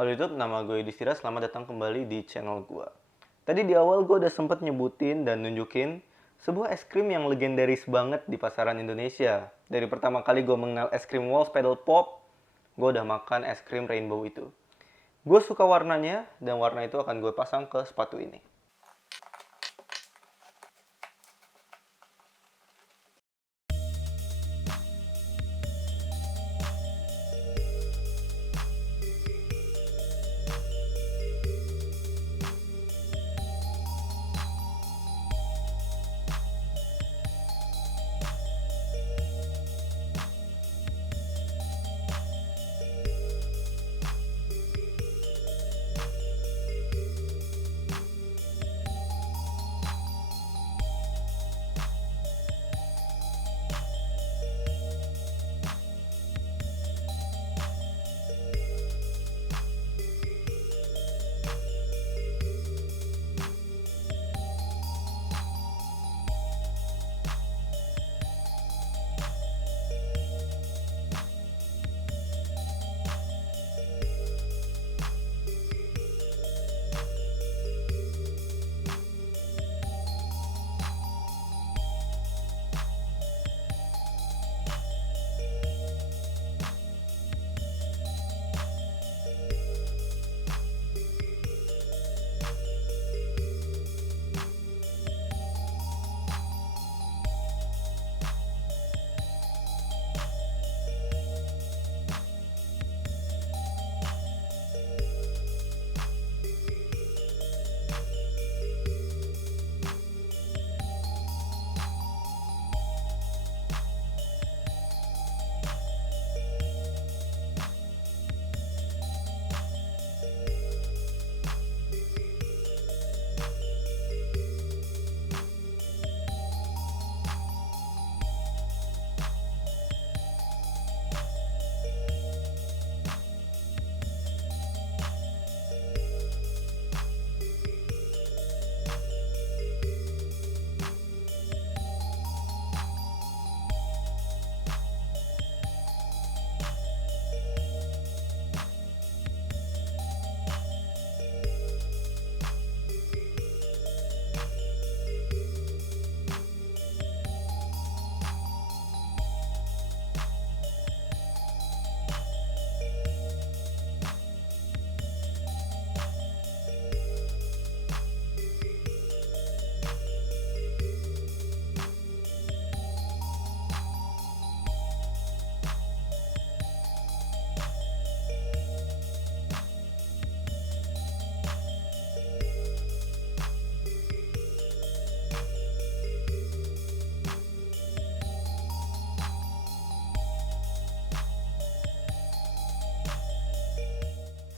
Halo YouTube, nama gue Yudhistira, selamat datang kembali di channel gue. Tadi di awal gue udah sempet nyebutin dan nunjukin sebuah es krim yang legendaris banget di pasaran Indonesia. Dari pertama kali gue mengenal es krim Walls Pedal Pop, gue udah makan es krim rainbow itu. Gue suka warnanya, dan warna itu akan gue pasang ke sepatu ini.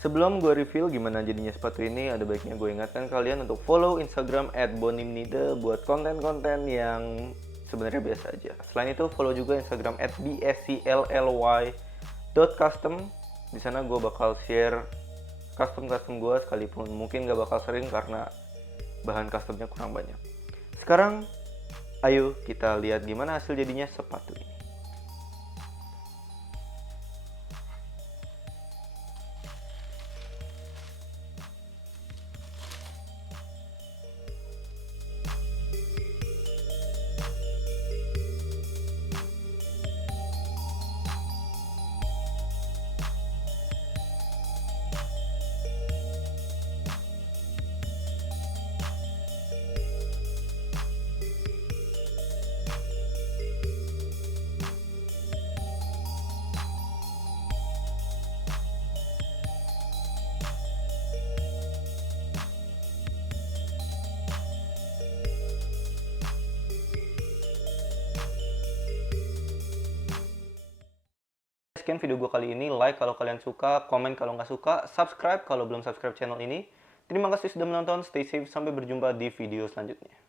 Sebelum gue reveal gimana jadinya sepatu ini, ada baiknya gue ingatkan kalian untuk follow Instagram @bonimnida buat konten-konten yang sebenarnya biasa aja. Selain itu, follow juga Instagram @bsclly.custom. Di sana gue bakal share custom gue, sekalipun mungkin gak bakal sering karena bahan customnya kurang banyak. Sekarang, ayo kita lihat gimana hasil jadinya sepatu ini. Sekian video gue kali ini. Like kalau kalian suka, komen kalau nggak suka, subscribe kalau belum subscribe channel ini. Terima kasih sudah menonton, stay safe, sampai berjumpa di video selanjutnya.